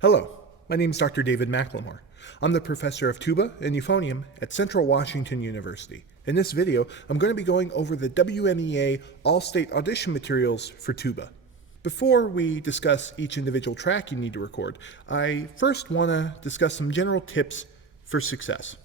Hello, my name is Dr. David McLemore. I'm the professor of tuba and euphonium at Central Washington University. In this video, I'm going to be going over the WMEA All-State Audition materials for tuba. Before we discuss each individual track you need to record, I first want to discuss some general tips for success.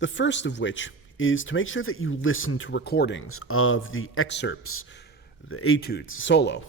The first of which is to make sure that you listen to recordings of the excerpts, the etudes, solo,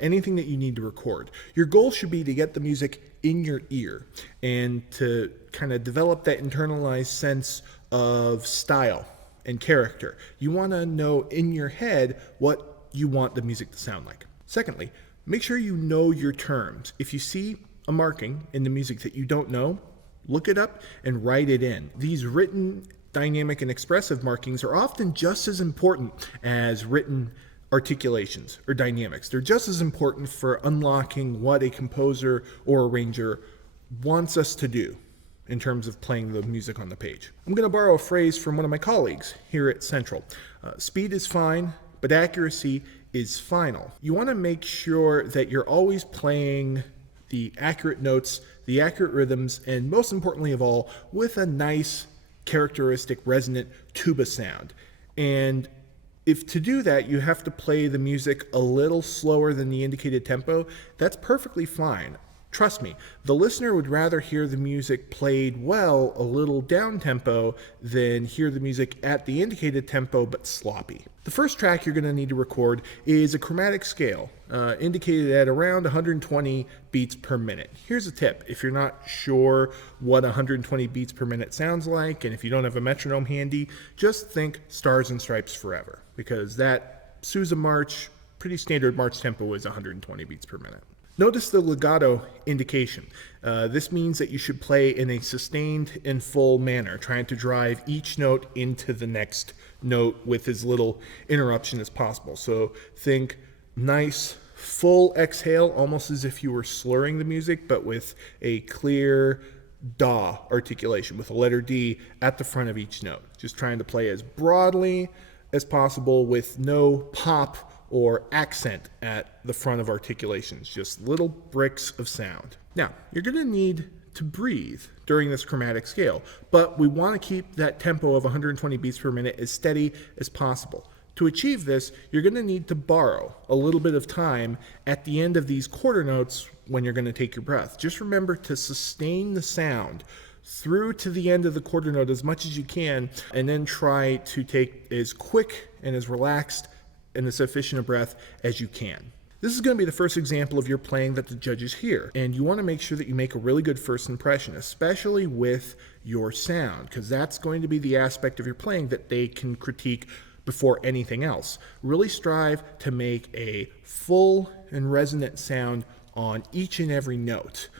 anything that you need to record. Your goal should be to get the music in your ear and to kind of develop that internalized sense of style and character. You want to know in your head what you want the music to sound like. Secondly, make sure you know your terms. If you see a marking in the music that you don't know, look it up and write it in. These written dynamic and expressive markings are often just as important as written articulations or dynamics. They're just as important for unlocking what a composer or arranger wants us to do in terms of playing the music on the page. I'm going to borrow a phrase from one of my colleagues here at Central. Speed is fine, but accuracy is final. You want to make sure that you're always playing the accurate notes, the accurate rhythms, and most importantly of all, with a nice, characteristic, resonant tuba sound. And if to do that you have to play the music a little slower than the indicated tempo, that's perfectly fine. Trust me, the listener would rather hear the music played well a little down tempo than hear the music at the indicated tempo but sloppy. The first track you're going to need to record is a chromatic scale, indicated at around 120 beats per minute. Here's a tip. If you're not sure what 120 beats per minute sounds like, and if you don't have a metronome handy, just think Stars and Stripes Forever, because that Sousa march, pretty standard march tempo, is 120 beats per minute. Notice the legato indication. This means that you should play in a sustained and full manner, trying to drive each note into the next note with as little interruption as possible. So think nice, full exhale, almost as if you were slurring the music, but with a clear da articulation, with a letter D at the front of each note. Just trying to play as broadly as possible with no pop or accent at the front of articulations, just little bricks of sound. Now, you're going to need to breathe during this chromatic scale, but we want to keep that tempo of 120 beats per minute as steady as possible. To achieve this, you're going to need to borrow a little bit of time at the end of these quarter notes when you're going to take your breath. Just remember to sustain the sound through to the end of the quarter note as much as you can, and then try to take as quick and as relaxed and as efficient a breath as you can. This is going to be the first example of your playing that the judges hear, and you want to make sure that you make a really good first impression, especially with your sound, because that's going to be the aspect of your playing that they can critique before anything else. Really strive to make a full and resonant sound on each and every note.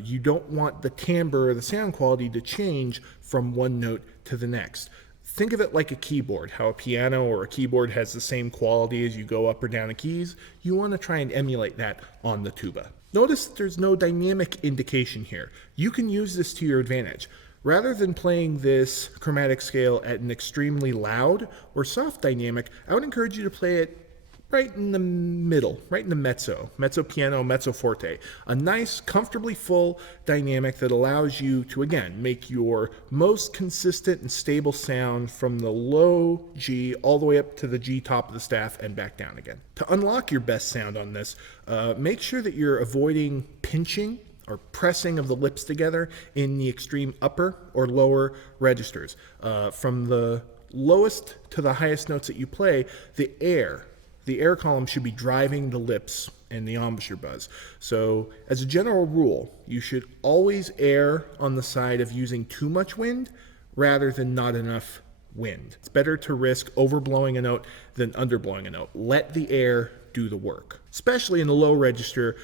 You don't want the timbre or the sound quality to change from one note to the next. Think of it like a keyboard, how a piano or a keyboard has the same quality as you go up or down the keys. You want to try and emulate that on the tuba. Notice that there's no dynamic indication here. You can use this to your advantage. Rather than playing this chromatic scale at an extremely loud or soft dynamic, I would encourage you to play it right in the middle, right in the mezzo piano, mezzo forte. A nice, comfortably full dynamic that allows you to, again, make your most consistent and stable sound from the low G all the way up to the G top of the staff and back down again. To unlock your best sound on this, make sure that you're avoiding pinching or pressing of the lips together in the extreme upper or lower registers. From the lowest to the highest notes that you play, the air column should be driving the lips and the embouchure buzz. So as a general rule, you should always err on the side of using too much wind rather than not enough wind. It's better to risk overblowing a note than underblowing a note. Let the air do the work, especially in the low register,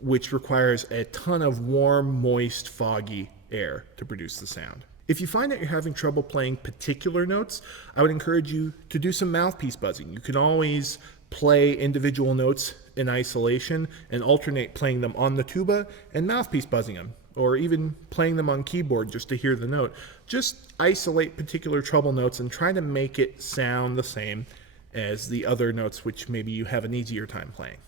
which requires a ton of warm, moist, foggy air to produce the sound. If you find that you're having trouble playing particular notes, I would encourage you to do some mouthpiece buzzing. You can always play individual notes in isolation and alternate playing them on the tuba and mouthpiece buzzing them, or even playing them on keyboard just to hear the note. Just isolate particular treble notes and try to make it sound the same as the other notes which maybe you have an easier time playing.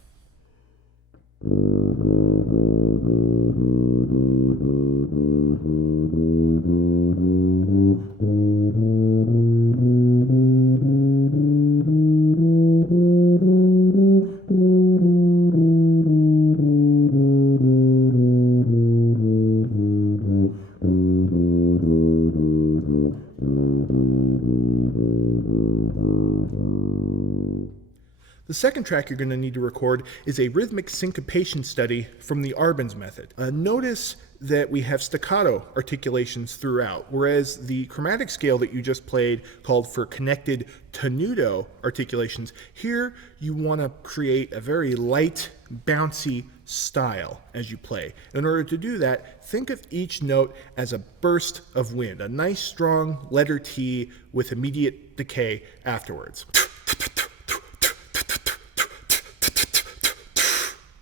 The second track you're going to need to record is a rhythmic syncopation study from the Arban's method. Notice that we have staccato articulations throughout, whereas the chromatic scale that you just played called for connected tenuto articulations. Here you want to create a very light, bouncy style as you play. In order to do that, think of each note as a burst of wind, a nice strong letter T with immediate decay afterwards.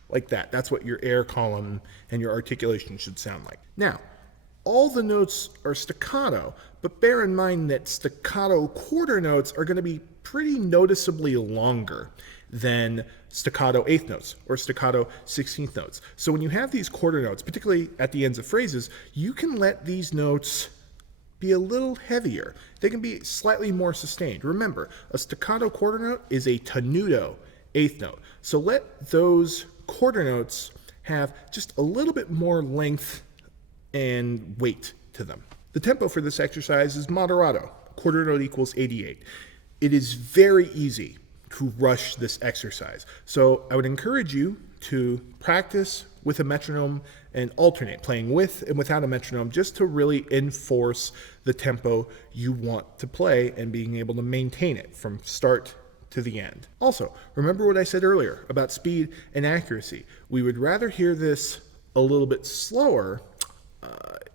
Like that. That's what your air column and your articulation should sound like. Now, all the notes are staccato, but bear in mind that staccato quarter notes are going to be pretty noticeably longer than staccato eighth notes or staccato 16th notes. So when you have these quarter notes, particularly at the ends of phrases, you can let these notes be a little heavier. They can be slightly more sustained. Remember, a staccato quarter note is a tenuto eighth note. So let those quarter notes have just a little bit more length and weight to them. The tempo for this exercise is moderato. Quarter note equals 88. It is very easy to rush this exercise. So I would encourage you to practice with a metronome and alternate, playing with and without a metronome, just to really enforce the tempo you want to play and being able to maintain it from start to the end. Also, remember what I said earlier about speed and accuracy. We would rather hear this a little bit slower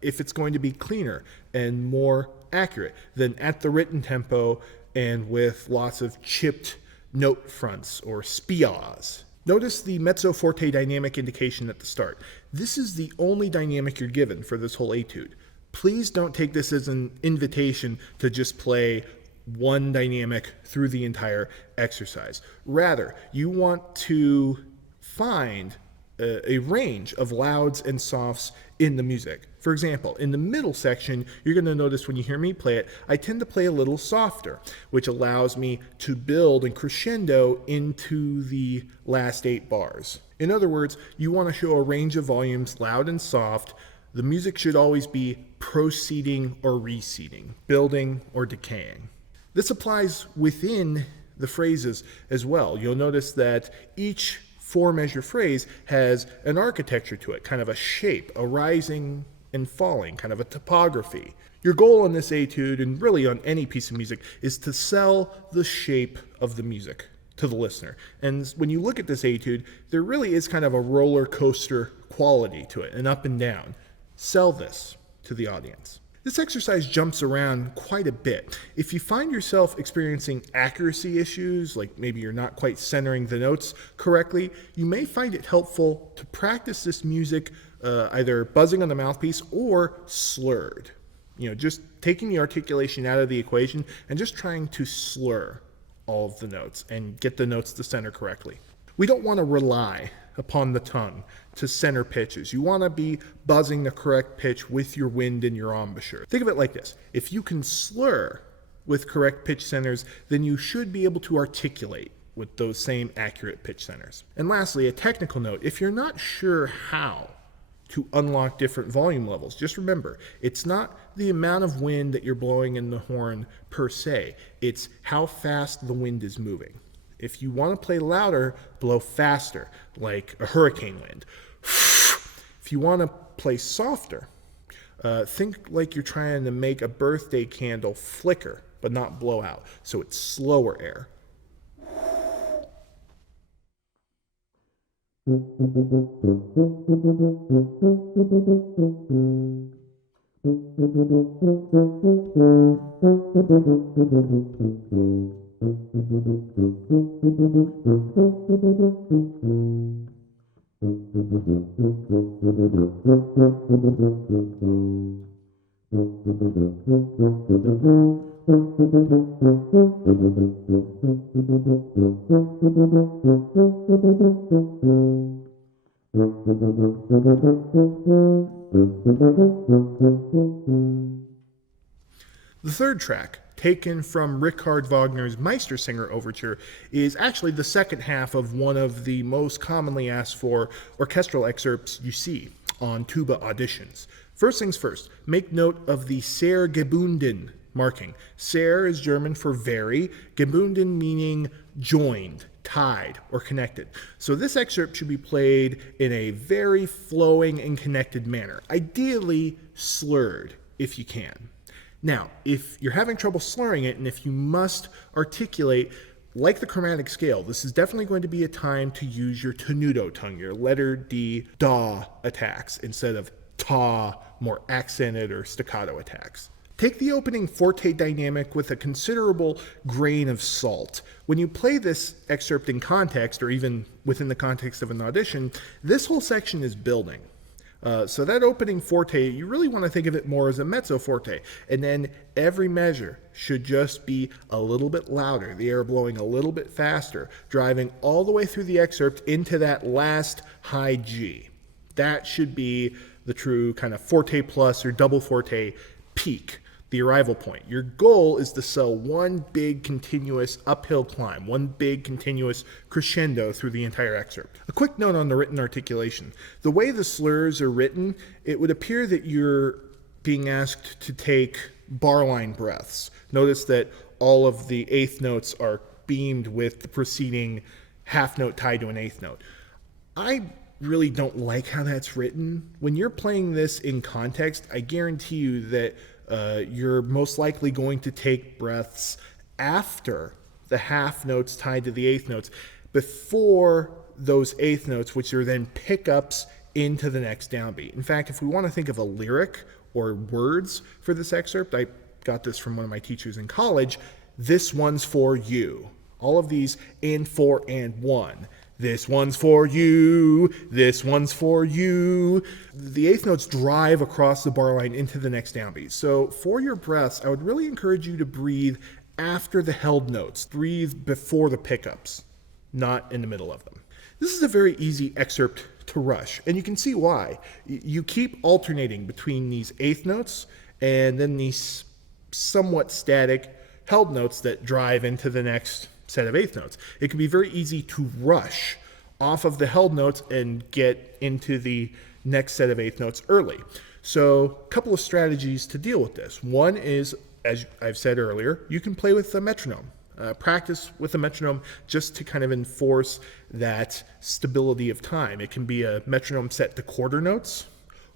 if it's going to be cleaner and more accurate than at the written tempo and with lots of chipped note fronts or spias. Notice the mezzo forte dynamic indication at the start. This is the only dynamic you're given for this whole etude. Please don't take this as an invitation to just play one dynamic through the entire exercise. Rather, you want to find a range of louds and softs in the music. For example, in the middle section, you're going to notice when you hear me play it, I tend to play a little softer, which allows me to build and crescendo into the last 8 bars. In other words, you want to show a range of volumes, loud and soft. The music should always be proceeding or receding, building or decaying. This applies within the phrases as well. You'll notice that each 4-measure phrase has an architecture to it, kind of a shape, a rising and falling, kind of a topography. Your goal on this etude, and really on any piece of music, is to sell the shape of the music to the listener. And when you look at this etude, there really is kind of a roller coaster quality to it, an up and down. Sell this to the audience. This exercise jumps around quite a bit. If you find yourself experiencing accuracy issues, like maybe you're not quite centering the notes correctly, you may find it helpful to practice this music either buzzing on the mouthpiece or slurred. Just taking the articulation out of the equation and just trying to slur all of the notes and get the notes to center correctly. We don't want to rely upon the tongue to center pitches. You want to be buzzing the correct pitch with your wind and your embouchure. Think of it like this. If you can slur with correct pitch centers, then you should be able to articulate with those same accurate pitch centers. And lastly, a technical note. If you're not sure how to unlock different volume levels, just remember, it's not the amount of wind that you're blowing in the horn per se. It's how fast the wind is moving. If you want to play louder, blow faster, like a hurricane wind. If you want to play softer, think like you're trying to make a birthday candle flicker, but not blow out. So it's slower air. The third track, taken from Richard Wagner's Meistersinger overture, is actually the second half of one of the most commonly asked for orchestral excerpts you see on tuba auditions. First things first, make note of the sehr gebunden marking. Sehr is German for very, gebunden meaning joined tied, or connected. So this excerpt should be played in a very flowing and connected manner, ideally slurred if you can. Now, if you're having trouble slurring it, and if you must articulate like the chromatic scale, this is definitely going to be a time to use your tenuto tongue, your letter D, da attacks, instead of ta, more accented or staccato attacks. Take the opening forte dynamic with a considerable grain of salt. When you play this excerpt in context, or even within the context of an audition, this whole section is building. So that opening forte, you really want to think of it more as a mezzo forte. And then every measure should just be a little bit louder, the air blowing a little bit faster, driving all the way through the excerpt into that last high G. That should be the true kind of forte plus or double forte peak, the arrival point. Your goal is to sell one big continuous uphill climb, one big continuous crescendo through the entire excerpt. A quick note on the written articulation. The way the slurs are written, it would appear that you're being asked to take bar line breaths. Notice that all of the eighth notes are beamed with the preceding half note tied to an eighth note. I really don't like how that's written. When you're playing this in context, I guarantee you that you're most likely going to take breaths after the half notes tied to the eighth notes, before those eighth notes, which are then pickups into the next downbeat. In fact, if we want to think of a lyric or words for this excerpt, I got this from one of my teachers in college, this one's for you. All of these and for and one. This one's for you, this one's for you. The eighth notes drive across the bar line into the next downbeat. So for your breaths, I would really encourage you to breathe after the held notes. Breathe before the pickups, not in the middle of them. This is a very easy excerpt to rush, and you can see why. You keep alternating between these eighth notes and then these somewhat static held notes that drive into the next set of eighth notes. It can be very easy to rush off of the held notes and get into the next set of eighth notes early. So a couple of strategies to deal with this. One is, as I've said earlier, you can play with the metronome. Practice with a metronome just to kind of enforce that stability of time. It can be a metronome set to quarter notes,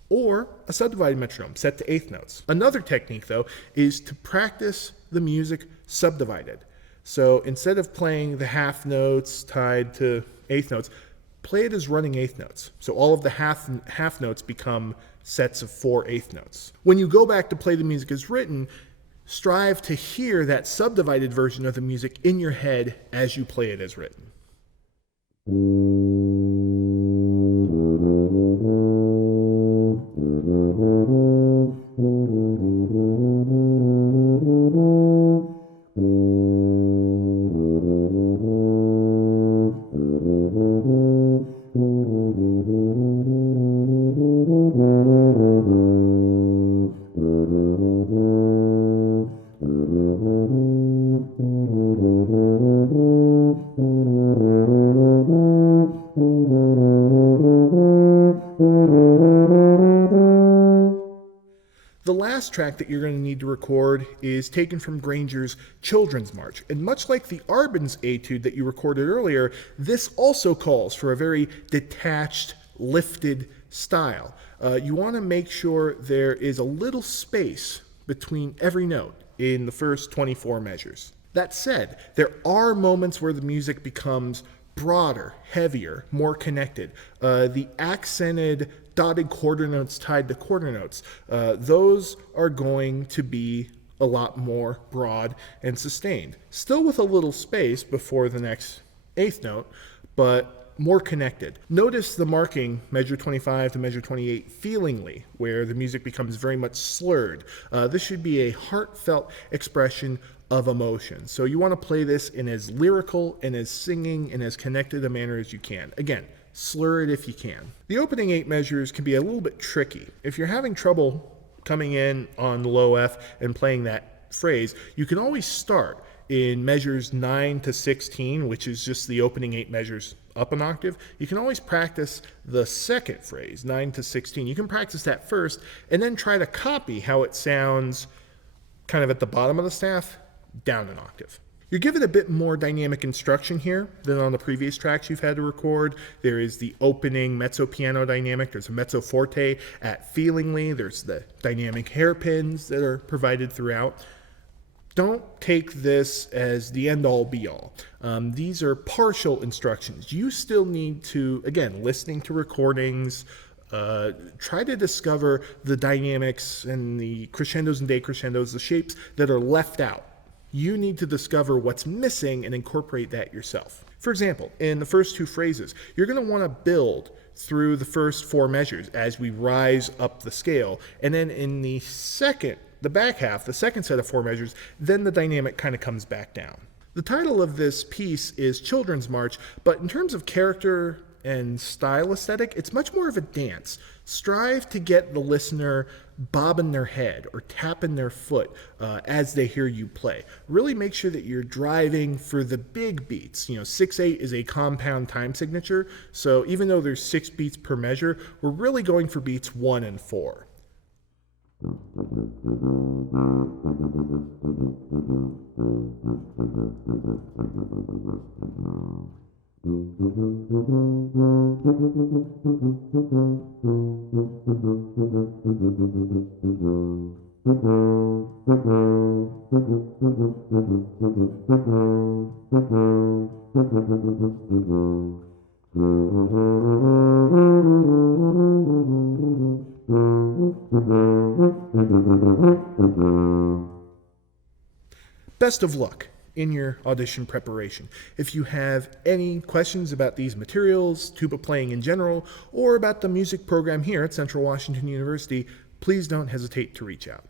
or a subdivided metronome set to eighth notes. Another technique, though, is to practice the music subdivided. So instead of playing the half notes tied to eighth notes, play it as running eighth notes. So all of the half notes become sets of 4 eighth notes. When you go back to play the music as written, strive to hear that subdivided version of the music in your head as you play it as written. The last track that you're going to need to record is taken from Grainger's Children's March. And much like the Arban's Etude that you recorded earlier, this also calls for a very detached, lifted style. You want to make sure there is a little space between every note in the first 24 measures. That said, there are moments where the music becomes broader, heavier, more connected. The accented dotted quarter notes tied to quarter notes, those are going to be a lot more broad and sustained. Still with a little space before the next eighth note, but more connected. Notice the marking, measure 25 to measure 28, feelingly, where the music becomes very much slurred. This should be a heartfelt expression of emotion. So you want to play this in as lyrical and as singing and as connected a manner as you can. Again, slur it if you can. The opening 8 measures can be a little bit tricky. If you're having trouble coming in on low F and playing that phrase, you can always start in measures 9 to 16, which is just the opening 8 measures up an octave. You can always practice the second phrase, 9 to 16. You can practice that first and then try to copy how it sounds kind of at the bottom of the staff down an octave. You're given a bit more dynamic instruction here than on the previous tracks you've had to record. There is the opening mezzo piano dynamic, there's a mezzo forte at Feelingly, there's the dynamic hairpins that are provided throughout. Don't take this as the end-all be-all. These are partial instructions. You still need to, again, listening to recordings, try to discover the dynamics and the crescendos and decrescendos, the shapes that are left out. You need to discover what's missing and incorporate that yourself. For example, in the first two phrases, you're going to want to build through the first four measures as we rise up the scale. And then in the back half, the second set of four measures, then the dynamic kind of comes back down. The title of this piece is Children's March, but in terms of character and style aesthetic, it's much more of a dance. Strive to get the listener bobbing their head or tapping their foot as they hear you play. Really make sure that you're driving for the big beats. 6/8 is a compound time signature, so even though there's 6 beats per measure, we're really going for beats 1 and 4. Best of luck in your audition preparation. If you have any questions about these materials, tuba playing in general, or about the music program here at Central Washington University, please don't hesitate to reach out.